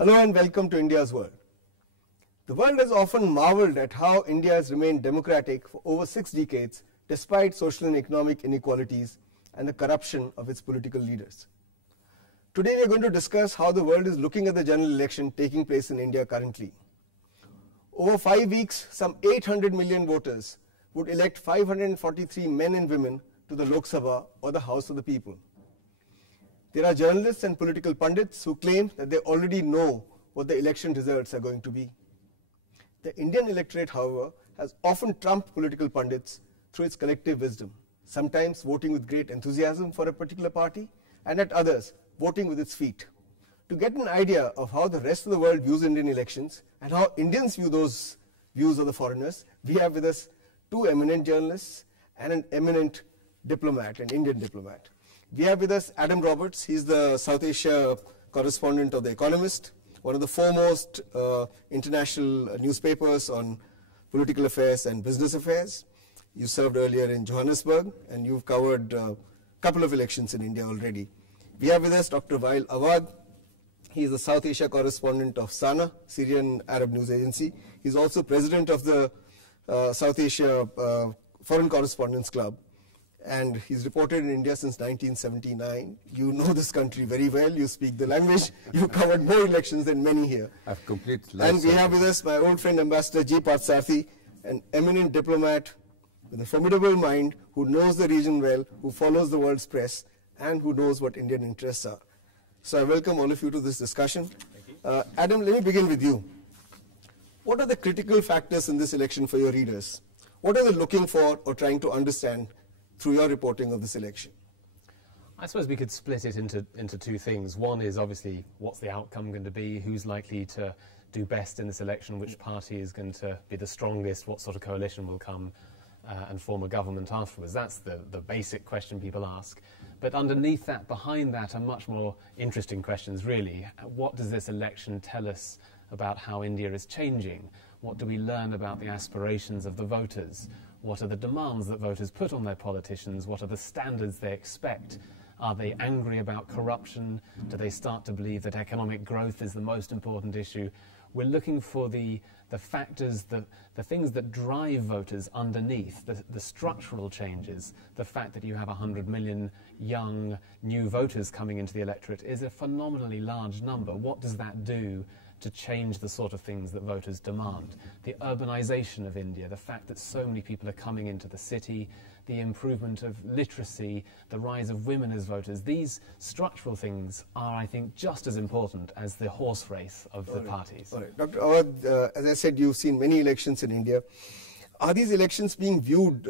Hello and welcome to India's World. The world has often marveled at how India has remained democratic for over 6 decades despite social and economic inequalities and the corruption of its political leaders. Today we are going to discuss how the world is looking at the general election taking place in India currently. Over 5 weeks, some 800 million voters would elect 543 men and women to the Lok Sabha or the House of the People. There are journalists and political pundits who claim that they already know what the election results are going to be. The Indian electorate, however, has often trumped political pundits through its collective wisdom, sometimes voting with great enthusiasm for a particular party, and at others, voting with its feet. To get an idea of how the rest of the world views Indian elections and how Indians view those views of the foreigners, we have with us 2 eminent journalists and an eminent diplomat, an Indian diplomat. We have with us Adam Roberts. He's the South Asia correspondent of The Economist, one of the foremost international newspapers on political affairs and business affairs. You served earlier in Johannesburg, and you've covered a couple of elections in India already. We have with us Dr. Awwad. He is the South Asia correspondent of SANA, Syrian Arab News Agency. He's also president of the South Asia Foreign Correspondents Club, and he's reported in India since 1979. You know this country very well. You speak the language. You've covered more elections than many here. I've complete. And we have with us my old friend Ambassador G. Parthasarathy, an eminent diplomat with a formidable mind who knows the region well, who follows the world's press, and who knows what Indian interests are. So I welcome all of you to this discussion. Adam, let me begin with you. What are the critical factors in this election for your readers? What are they looking for or trying to understand through your reporting of this election? I suppose we could split it into 2 things. One is obviously what's the outcome going to be, who's likely to do best in this election, which party is going to be the strongest, what sort of coalition will come and form a government afterwards. That's the basic question people ask. But underneath that, behind that, are much more interesting questions, really. What does this election tell us about how India is changing? What do we learn about the aspirations of the voters? What are the demands that voters put on their politicians? What are the standards they expect? Are they angry about corruption? Do they start to believe that economic growth is the most important issue? We're looking for the factors, the things that drive voters underneath, the structural changes. The fact that you have 100 million young new voters coming into the electorate is a phenomenally large number. What does that do to change the sort of things that voters demand? The urbanization of India, the fact that so many people are coming into the city, the improvement of literacy, the rise of women as voters. These structural things are, I think, just as important as the horse race of the parties. All right. Dr. Awwad, as I said, you've seen many elections in India. Are these elections being viewed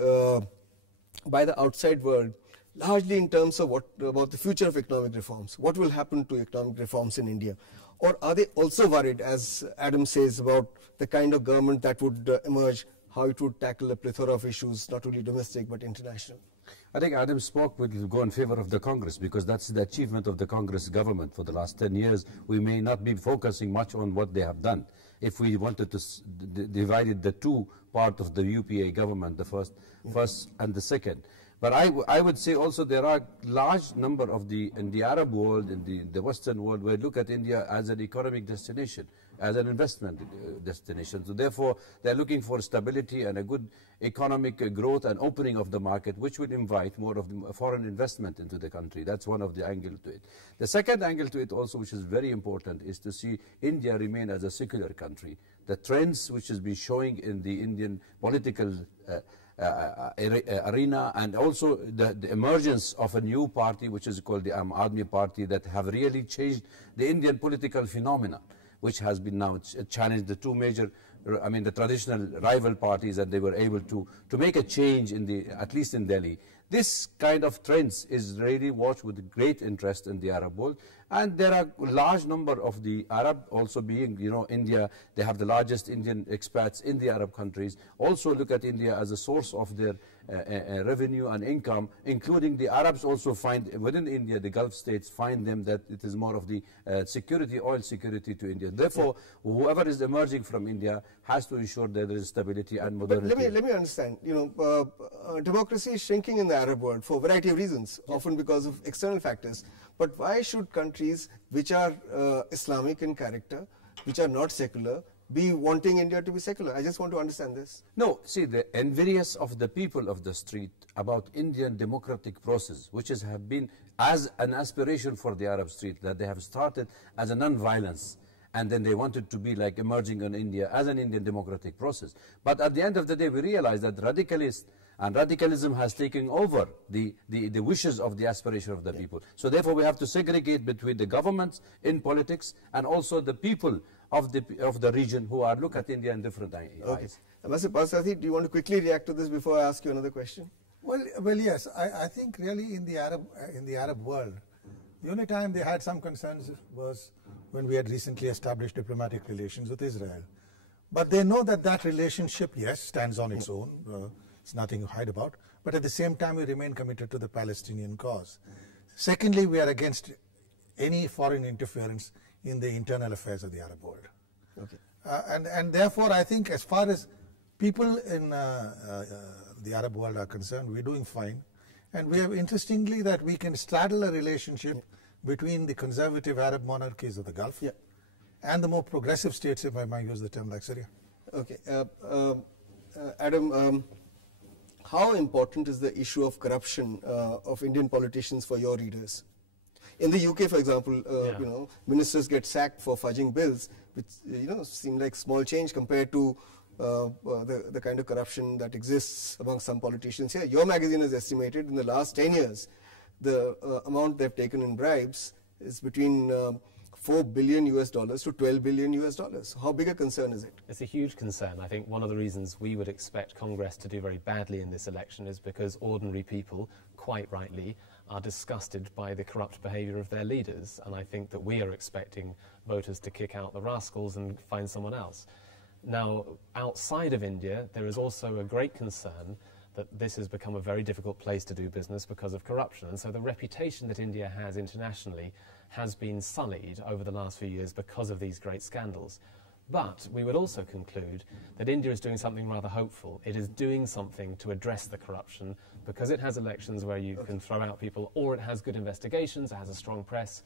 by the outside world largely in terms of what about the future of economic reforms? What will happen to economic reforms in India? Or are they also worried, as Adam says, about the kind of government that would emerge, how it would tackle a plethora of issues, not only domestic but international? I think Adam spoke would go in favor of the Congress, because that's the achievement of the Congress government for the last 10 years. We may not be focusing much on what they have done. If we wanted to divide the 2 parts of the UPA government, the first and the second. But I would say also there are large number of in the Arab world, in the Western world, where look at India as an economic destination, as an investment destination. So therefore, they're looking for stability and a good economic growth and opening of the market, which would invite more of the foreign investment into the country. That's one of the angles to it. The second angle to it also, which is very important, is to see India remain as a secular country. The trends which has been showing in the Indian political arena, and also the emergence of a new party which is called the Aam Aadmi Party, that have really changed the Indian political phenomenon, which has been now challenged the 2 major, the traditional rival parties, and they were able to make a change at least in Delhi. This kind of trends is really watched with great interest in the Arab world, and there are a large number of the Arab also being, India, they have the largest Indian expats in the Arab countries, also look at India as a source of their revenue and income, including the Arabs also find within India, the Gulf states find them that it is more of the security, oil security to India. Therefore, whoever is emerging from India has to ensure that there is stability and modernity. But let me understand. Democracy is shrinking in the Arab world for a variety of reasons, often because of external factors. But why should countries which are Islamic in character, which are not secular, be wanting India to be secular? I just want to understand this. No, see, the envious of the people of the street about Indian democratic process, which have been as an aspiration for the Arab street, that they have started as a non-violence, and then they wanted to be like emerging on India as an Indian democratic process. But at the end of the day, we realize that radicalism has taken over the wishes of the aspiration of the people. So therefore, we have to segregate between the governments in politics and also the people of the region who are look at India in different eyes. Okay. Ambassador Parthasarathy, do you want to quickly react to this before I ask you another question? Well, yes. I think really in the Arab world, the only time they had some concerns was when we had recently established diplomatic relations with Israel. But they know that that relationship, yes, stands on its own. It's nothing to hide about. But at the same time, we remain committed to the Palestinian cause. Secondly, we are against any foreign interference in the internal affairs of the Arab world. Okay. And therefore, I think as far as people in the Arab world are concerned, we're doing fine. And we have, interestingly, that we can straddle a relationship between the conservative Arab monarchies of the Gulf and the more progressive states, if I might use the term, like Syria. Okay. Adam, how important is the issue of corruption of Indian politicians for your readers? In the UK, for example, ministers get sacked for fudging bills, which seem like small change compared to the kind of corruption that exists among some politicians here. Your magazine has estimated in the last 10 years, the amount they've taken in bribes is between $4 billion to $12 billion. How big a concern is it? It's a huge concern. I think one of the reasons we would expect Congress to do very badly in this election is because ordinary people, quite rightly, are disgusted by the corrupt behaviour of their leaders. And I think that we are expecting voters to kick out the rascals and find someone else. Now, outside of India, there is also a great concern that this has become a very difficult place to do business because of corruption. And so the reputation that India has internationally has been sullied over the last few years because of these great scandals. But we would also conclude that India is doing something rather hopeful. It is doing something to address the corruption because it has elections where you can throw out people, or it has good investigations, it has a strong press.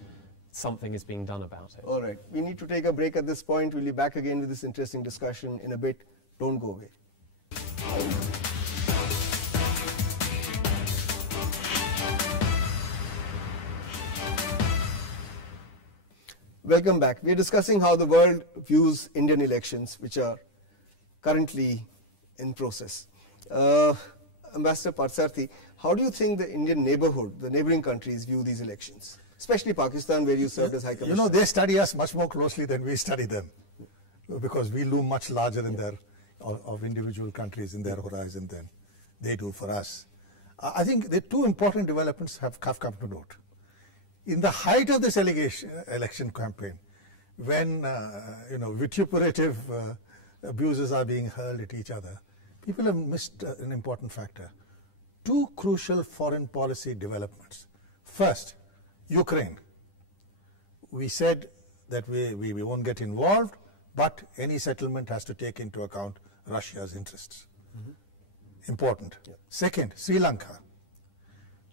Something is being done about it. All right. We need to take a break at this point. We'll be back again with this interesting discussion in a bit. Don't go away. Welcome back. We are discussing how the world views Indian elections, which are currently in process. Ambassador Parthasarathy, how do you think the Indian neighborhood, the neighboring countries, view these elections? Especially Pakistan, where you served as High Commissioner. They study us much more closely than we study them, because we loom much larger in of individual countries in their horizon than they do for us. I think the two important developments have come to note. In the height of this election campaign, when vituperative abuses are being hurled at each other, people have missed an important factor. Two crucial foreign policy developments. First, Ukraine. We said that we won't get involved, but any settlement has to take into account Russia's interests. Important. Second, Sri Lanka.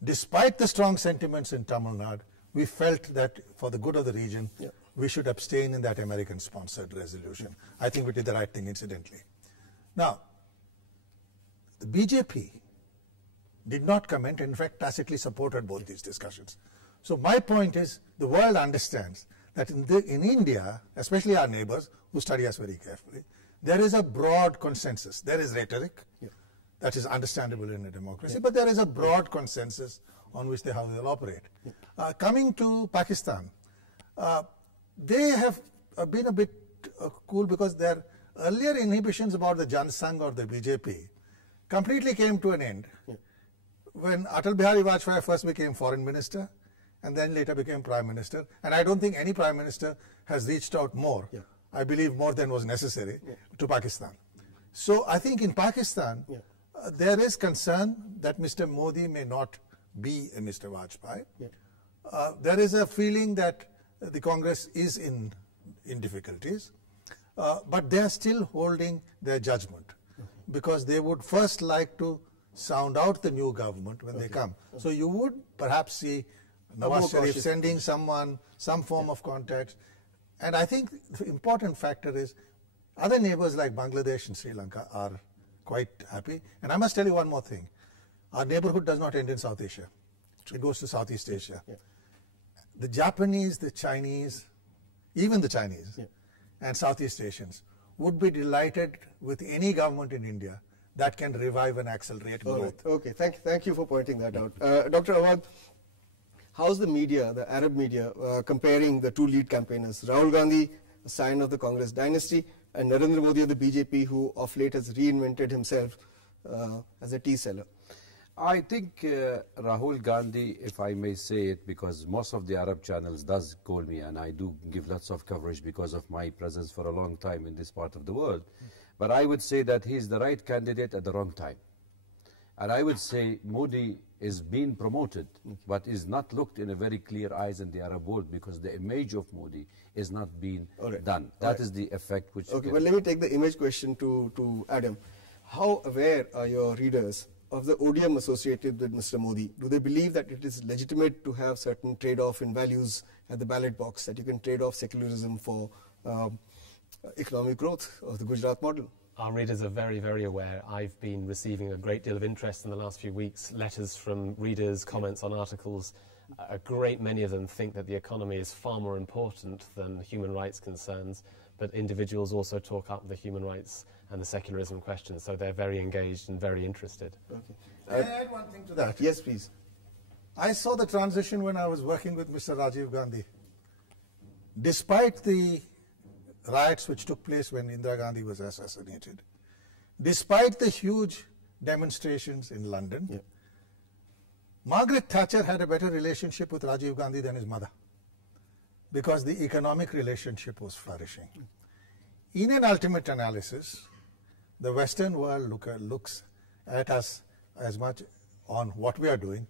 Despite the strong sentiments in Tamil Nadu, we felt that for the good of the region, we should abstain in that American-sponsored resolution. I think we did the right thing, incidentally. Now, the BJP did not comment, in fact, tacitly supported both these discussions. So my point is, the world understands that in India, especially our neighbors, who study us very carefully, there is a broad consensus. There is rhetoric, that is understandable in a democracy, but there is a broad consensus on which how they will operate. Coming to Pakistan, they have been a bit cool because their earlier inhibitions about the Jan Sangh or the BJP completely came to an end when Atal Bihari Vajpayee first became foreign minister and then later became prime minister. And I don't think any prime minister has reached out more, I believe more than was necessary, to Pakistan. So I think in Pakistan, There is concern that Mr. Modi may not be a Mr. Vajpayee. Yeah. There is a feeling that the Congress is in difficulties, but they are still holding their judgment because they would first like to sound out the new government when they come. So you would perhaps see Nawaz Sharif sending someone, some form of contact. And I think the important factor is other neighbors like Bangladesh and Sri Lanka are quite happy. And I must tell you one more thing. Our neighborhood does not end in South Asia. It goes to Southeast Asia. Yeah. The Japanese, the Chinese, even the Chinese and Southeast Asians would be delighted with any government in India that can revive and accelerate growth. Right. Okay, thank you for pointing that out. Dr. Awwad, how's the media, the Arab media, comparing the two lead campaigners, Rahul Gandhi, a sign of the Congress dynasty, and Narendra Modi of the BJP, who of late has reinvented himself as a tea seller? I think Rahul Gandhi, if I may say it, because most of the Arab channels does call me, and I do give lots of coverage because of my presence for a long time in this part of the world. But I would say that he's the right candidate at the wrong time. And I would say Modi is being promoted, but is not looked in a very clear eyes in the Arab world because the image of Modi is not being done. That is the effect which... Okay, well, let me take the image question to Adam. How aware are your readers of the odium associated with Mr. Modi? Do they believe that it is legitimate to have certain trade-off in values at the ballot box, that you can trade off secularism for economic growth of the Gujarat model? Our readers are very, very aware. I've been receiving a great deal of interest in the last few weeks, letters from readers, comments on articles. A great many of them think that the economy is far more important than human rights concerns, but individuals also talk up the human rights and the secularism questions, so they're very engaged and very interested. Okay. Can I add one thing to that? Yes, please. I saw the transition when I was working with Mr. Rajiv Gandhi. Despite the riots which took place when Indira Gandhi was assassinated, despite the huge demonstrations in London, Margaret Thatcher had a better relationship with Rajiv Gandhi than his mother because the economic relationship was flourishing. In an ultimate analysis, the Western world looks at us as much on what we are doing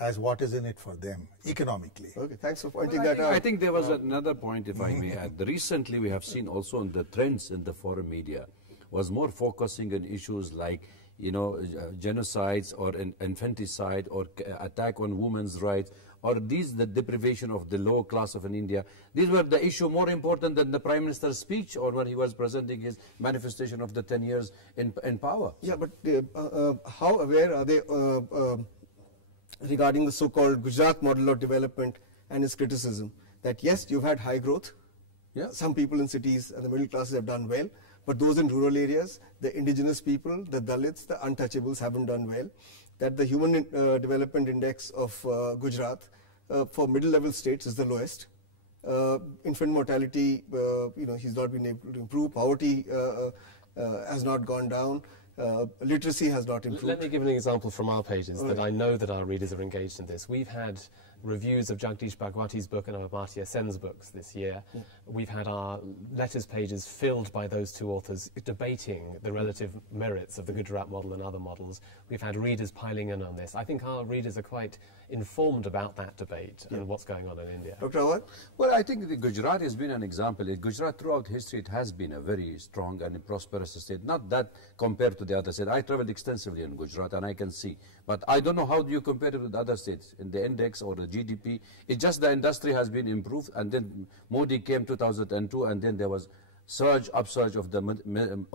as what is in it for them economically. Okay, thanks for pointing that out. I think there was another point, if I may add. Recently, we have seen also on the trends in the foreign media was more focusing on issues like, you know, genocides or infanticide or attack on women's rights, or the deprivation of the low class of India. These were the issue more important than the Prime Minister's speech or when he was presenting his manifestation of the 10 years in power. Yeah, but how aware are they regarding the so-called Gujarat model of development and its criticism that yes, you've had high growth, some people in cities and the middle classes have done well, but those in rural areas, the indigenous people, the Dalits, the untouchables haven't done well, that the Human Development Index of Gujarat for middle-level states is the lowest. Infant mortality, he's not been able to improve. Poverty has not gone down. Literacy has not improved. Let me give an example from our pages that I know that our readers are engaged in this. We've had reviews of Jagdish Bhagwati's book and Amartya Sen's books this year. We've had our letters pages filled by those two authors debating the relative merits of the Gujarat model and other models. We've had readers piling in on this. I think our readers are quite informed about that debate and what's going on in India. Dr. Awwad? Well, I think the Gujarat has been an example. Gujarat throughout history, it has been a very strong and prosperous state. Not that compared to the other states. I traveled extensively in Gujarat and I can see. But I don't know how do you compare it with other states in the index or the GDP. It's just the industry has been improved, and then Modi came 2002, and then there was upsurge of the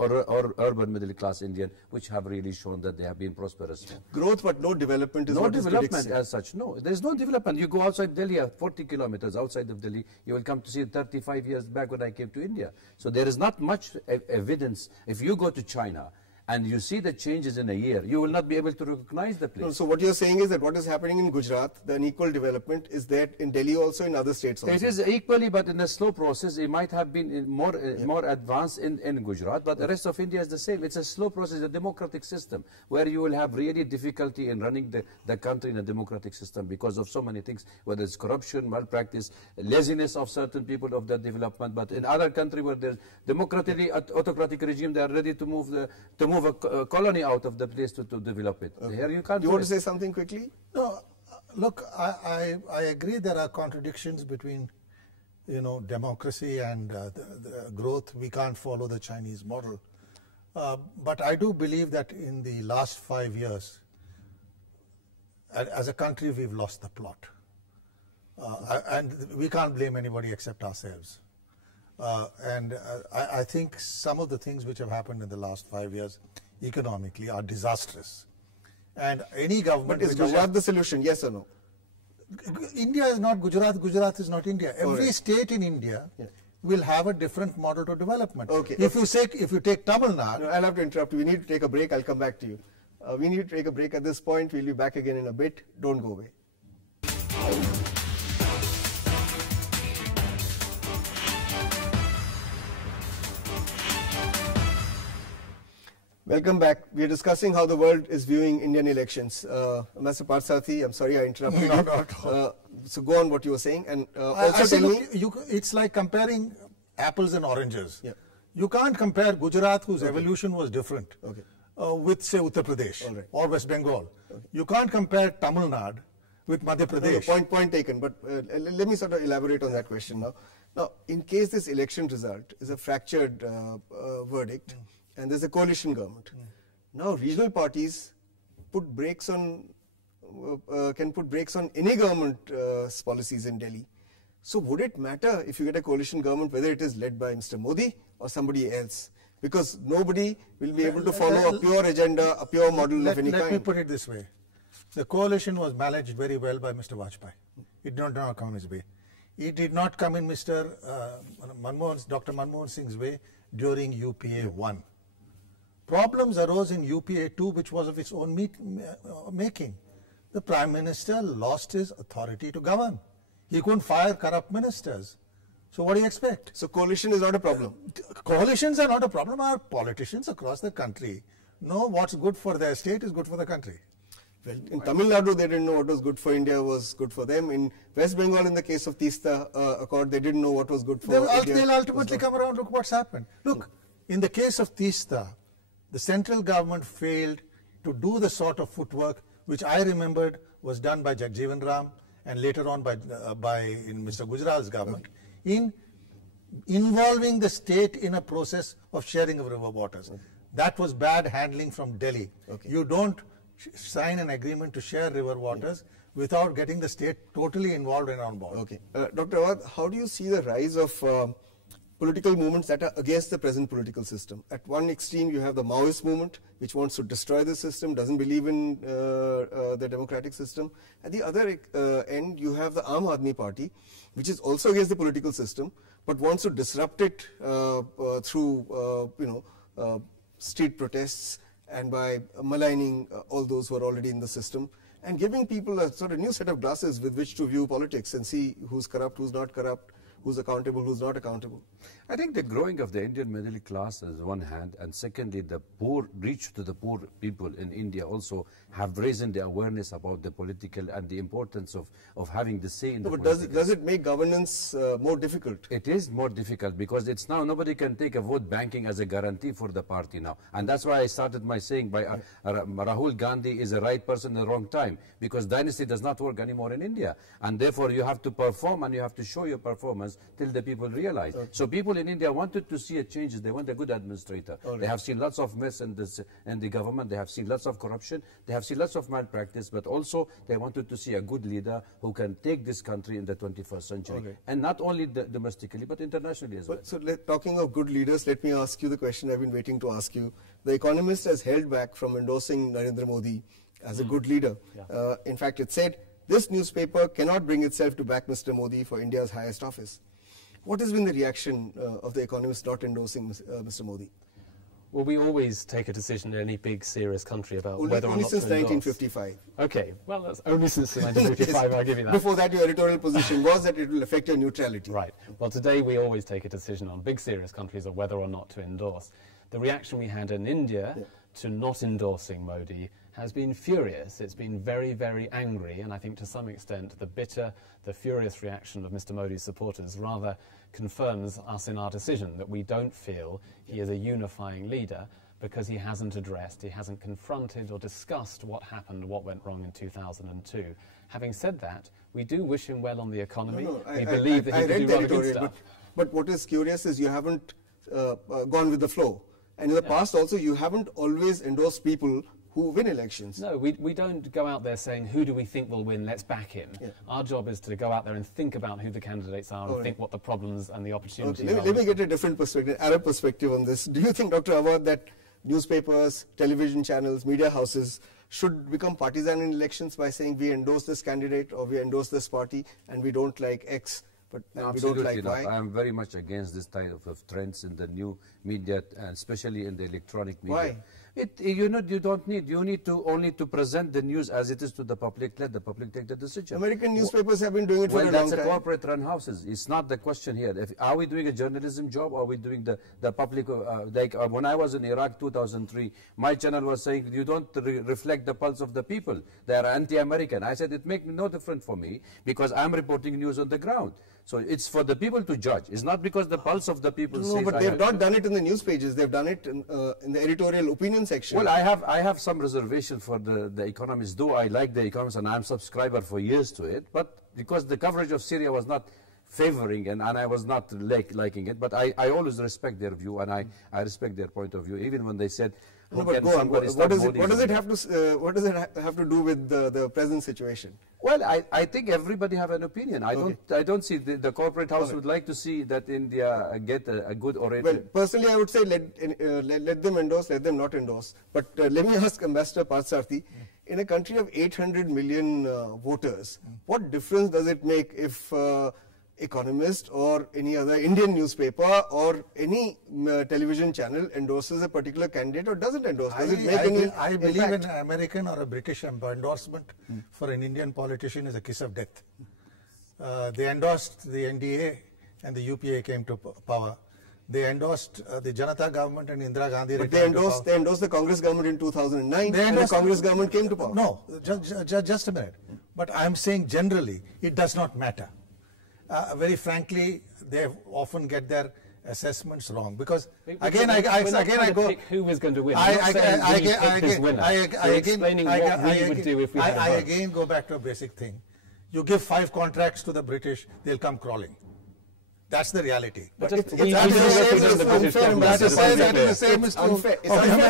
urban middle class Indian, which have really shown that they have been prosperous. Growth but no development is no what development as such. No, there is no development. You go outside Delhi, 40 kilometers outside of Delhi, you will come to see 35 years back when I came to India. So there is not much evidence. If you go to China and you see the changes in a year, you will not be able to recognize the place. So what you're saying is that what is happening in Gujarat, the unequal development, is there in Delhi also, in other states also? It is equally, but in a slow process. It might have been more advanced in Gujarat, but the rest of India is the same. It's a slow process, a democratic system, where you will have really difficulty in running the country in a democratic system because of so many things, whether it's corruption, malpractice, laziness of certain people of the development. But in other countries where there's democratically autocratic regime, they are ready to move move a colony out of the place to develop it. Here you can't. You want to say something quickly? No, look, I agree there are contradictions between, democracy and the growth. We can't follow the Chinese model. But I do believe that in the last 5 years, as a country, we've lost the plot. And we can't blame anybody except ourselves. I think some of the things which have happened in the last 5 years economically are disastrous. And any government... But is Gujarat the solution, yes or no? India is not Gujarat, Gujarat is not India. Every state in India will have a different model to development. Okay. If you take Tamil Nadu... No, I'll have to interrupt you. We need to take a break. I'll come back to you. We need to take a break at this point. We'll be back again in a bit. Don't go away. Welcome back. We are discussing how the world is viewing Indian elections. Mr. Parthasarathy, I'm sorry I interrupted you. So go on what you were saying. And also tell me... it's like comparing apples and oranges. Yeah. You can't compare Gujarat, whose evolution was different, with, say, Uttar Pradesh or West Bengal. You can't compare Tamil Nadu with Madhya Pradesh. No, point taken. But let me sort of elaborate on that question now. Now, in case this election result is a fractured verdict, and there's a coalition government. Now regional parties put brakes on, can put brakes on any government's policies in Delhi. So would it matter if you get a coalition government whether it is led by Mr. Modi or somebody else? Because nobody will be able to follow a pure agenda, a pure model of any kind. Let me put it this way. The coalition was managed very well by Mr. Vajpayee. It did not come his way. It did not come in Dr. Manmohan Singh's way during UPA 1. Problems arose in UPA 2, which was of its own making. The Prime Minister lost his authority to govern. He couldn't fire corrupt ministers. So what do you expect? So coalition is not a problem? Coalitions are not a problem. Our politicians across the country know what's good for their state is good for the country. Well, in Tamil Nadu, they didn't know what was good for India was good for them. In West Bengal, in the case of Teesta Accord, they didn't know what was good for India. They'll ultimately come around. Look what's happened. Look, in the case of Teesta, the central government failed to do the sort of footwork which I remembered was done by Jagjeevan Ram and later on by in Mr. Gujral's government in involving the state in a process of sharing of river waters. That was bad handling from Delhi. You don't sign an agreement to share river waters without getting the state totally involved and on board. Dr. Awwad, how do you see the rise of political movements that are against the present political system? At one extreme, you have the Maoist movement, which wants to destroy the system, doesn't believe in the democratic system. At the other end, you have the Aam Aadmi Party, which is also against the political system, but wants to disrupt it through, street protests and by maligning all those who are already in the system and giving people a sort of new set of glasses with which to view politics and see who's corrupt, who's not corrupt, who's accountable, who's not accountable. I think the growing of the Indian middle class is one hand, and secondly, the poor reach to the poor people in India also have raised the awareness about the political and the importance of having the say in the politics. But does it make governance more difficult? It is more difficult because it's now nobody can take a vote banking as a guarantee for the party now. And that's why I started my saying by Rahul Gandhi is the right person at the wrong time, because dynasty does not work anymore in India. And therefore you have to perform and you have to show your performance till the people realize. So people in India wanted to see a change. They want a good administrator. They have seen lots of mess in the government. They have seen lots of corruption. They have seen lots of malpractice. But also they wanted to see a good leader who can take this country in the 21st century. And not only domestically, but internationally as well. So talking of good leaders, let me ask you the question I've been waiting to ask you. The Economist has held back from endorsing Narendra Modi as a good leader. In fact, it said, this newspaper cannot bring itself to back Mr. Modi for India's highest office. What has been the reaction of the Economist not endorsing Mr. Modi? Well, we always take a decision in any big, serious country about whether or not to endorse. Only since 1955. Okay, well, that's only since 1955, I'll give you that. Before that, your editorial position was that it will affect your neutrality. Right. Well, today we always take a decision on big, serious countries of whether or not to endorse. The reaction we had in India to not endorsing Modi has been furious. It's been very, very angry, and I think to some extent the bitter, the furious reaction of Mr. Modi's supporters rather confirms us in our decision that we don't feel he is a unifying leader, because he hasn't addressed, he hasn't confronted or discussed what happened, what went wrong in 2002. Having said that, we do wish him well on the economy. We believe that he can do rather good stuff. But what is curious is you haven't gone with the flow. And in the past also, you haven't always endorsed people who win elections. No, we don't go out there saying, who do we think will win, let's back him. Yeah. Our job is to go out there and think about who the candidates are and think what the problems and the opportunities are. Let me get a different perspective, Arab perspective on this. Do you think, Dr. Awwad, that newspapers, television channels, media houses should become partisan in elections by saying we endorse this candidate or we endorse this party and we don't like X, but we don't like Y? I am very much against this type of trends in the new media, and especially in the electronic media. Why? You need to only to present the news as it is to the public. Let the public take the decision. American newspapers have been doing it for a long time. Well, that's a corporate run houses. It's not the question here. Are we doing a journalism job or are we doing the public, when I was in Iraq 2003, my channel was saying you don't reflect the pulse of the people. They are anti-American. I said it makes no difference for me because I'm reporting news on the ground. So it's for the people to judge. It's not because the pulse of the people says. No, but they've not done it in the news pages. They've done it in the editorial opinion section. Well, I have some reservation for the Economist. Though I like the Economist and I'm a subscriber for years to it, but because the coverage of Syria was not favoring and I was not liking it, but I always respect their view and I respect their point of view, even when they said. No, but go on. What does it have to do with the present situation? Well, I think everybody have an opinion. I don't see the corporate house would like to see that India get a good orator. Well, personally, I would say let them endorse, let them not endorse. But let me ask Ambassador Parthasarathy, in a country of 800 million voters, what difference does it make if Economist or any other Indian newspaper or any television channel endorses a particular candidate or doesn't endorse? Does it make any I believe an American or a British endorsement for an Indian politician is a kiss of death. They endorsed the NDA and the UPA came to power. They endorsed the Janata government and Indira Gandhi. But they endorsed the Congress government in 2009 and the Congress government came to power. No, just a minute. But I am saying generally, it does not matter. Very frankly, they often get their assessments wrong because again I go. Pick who is going to win. I again go back to a basic thing. You give 5 contracts to the British, they'll come crawling. That's the reality. But it's unfair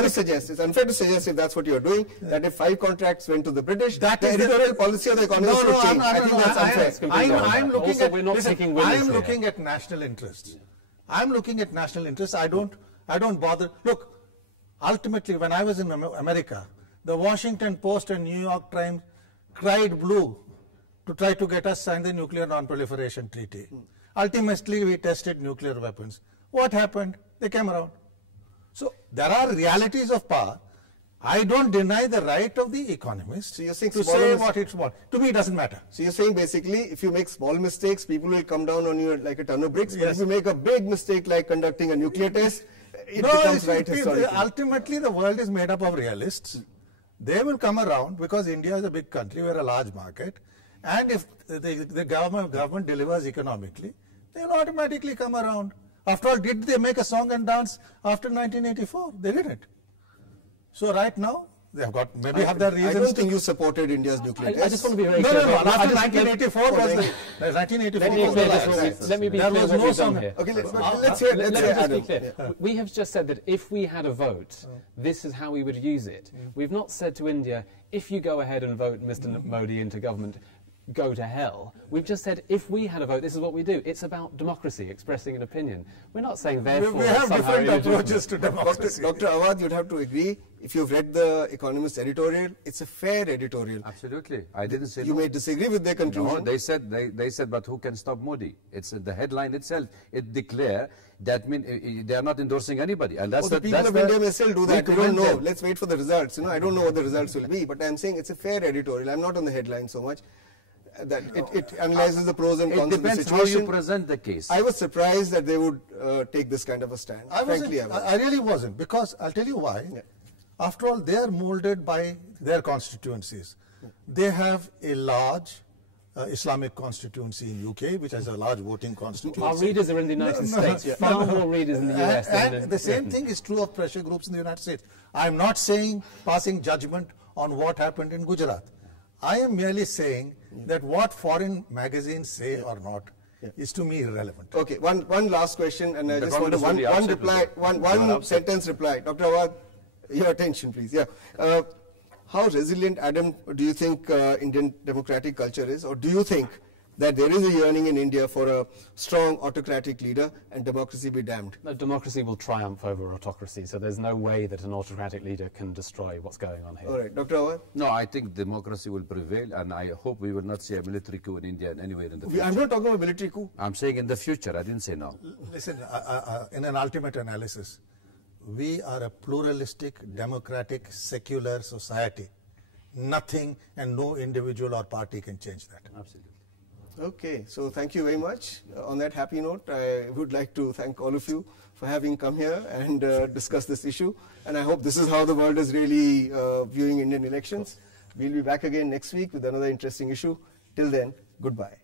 to suggest if that's what you're doing, that if 5 contracts went to the British, the editorial policy of the Economist would change. I think that's unfair. I'm looking at national interests. I'm looking at national interests. I don't bother. Look, ultimately, when I was in America, the Washington Post and New York Times cried blue to try to get us sign the Nuclear Non-Proliferation Treaty. Ultimately, we tested nuclear weapons. What happened? They came around. So there are realities of power. I don't deny the right of the Economist to say what it's what. To me, it doesn't matter. So you're saying basically, if you make small mistakes, people will come down on you like a ton of bricks. But if you make a big mistake like conducting a nuclear test, it becomes right historically. Ultimately, the world is made up of realists. They will come around because India is a big country. We're a large market. And if the government delivers economically, they'll automatically come around. After all, did they make a song and dance after 1984? They didn't. So right now, they have got have their reasons. I don't think you supported India's nuclear test. I just want to be very clear. No. After 1984 was the 1984. Let me be clear what we've done here. Okay, let's hear Adam. Clear. Yeah. We have just said that if we had a vote, this is how we would use it. We've not said to India, if you go ahead and vote Mr. Modi into government, go to hell. We've just said if we had a vote, this is what we do. It's about democracy, expressing an opinion. We're not saying therefore. We have different approaches to democracy. Dr. Awwad, you'd have to agree. If you've read the Economist editorial, it's a fair editorial. Absolutely. I didn't say you may disagree with their conclusion. No, they said, but who can stop Modi? It's the headline itself. It declares that they are not endorsing anybody, and that's the people of India may still do that. We don't know. Let's wait for the results. I don't know what the results will be, but I'm saying it's a fair editorial. I'm not on the headline so much. That it analyzes the pros and cons of the situation. It depends how you present the case. I was surprised that they would take this kind of a stand. I really wasn't, because I'll tell you why. Yeah. After all, they are molded by their constituencies. Yeah. They have a large, Islamic constituency in UK, which has a large voting constituency. Our readers are in the United States. Far more readers in the US than in the same thing is true of pressure groups in the United States. I'm not saying passing judgment on what happened in Gujarat. I am merely saying that what foreign magazines say or not is to me irrelevant. Okay, one last question, and I just want one sentence reply. Dr. Awwad, your attention, please. Yeah. How resilient, Adam, do you think Indian democratic culture is, or do you think that there is a yearning in India for a strong autocratic leader and democracy be damned? No, democracy will triumph over autocracy, so there's no way that an autocratic leader can destroy what's going on here. All right, Dr. Awwad? No, I think democracy will prevail, and I hope we will not see a military coup in India anywhere in the future. I'm not talking about military coup. I'm saying in the future, I didn't say now. Listen, in an ultimate analysis, we are a pluralistic, democratic, secular society. Nothing and no individual or party can change that. Absolutely. Okay, so thank you very much. On that happy note, I would like to thank all of you for having come here and discuss this issue. And I hope this is how the world is really viewing Indian elections. We'll be back again next week with another interesting issue. Till then, goodbye.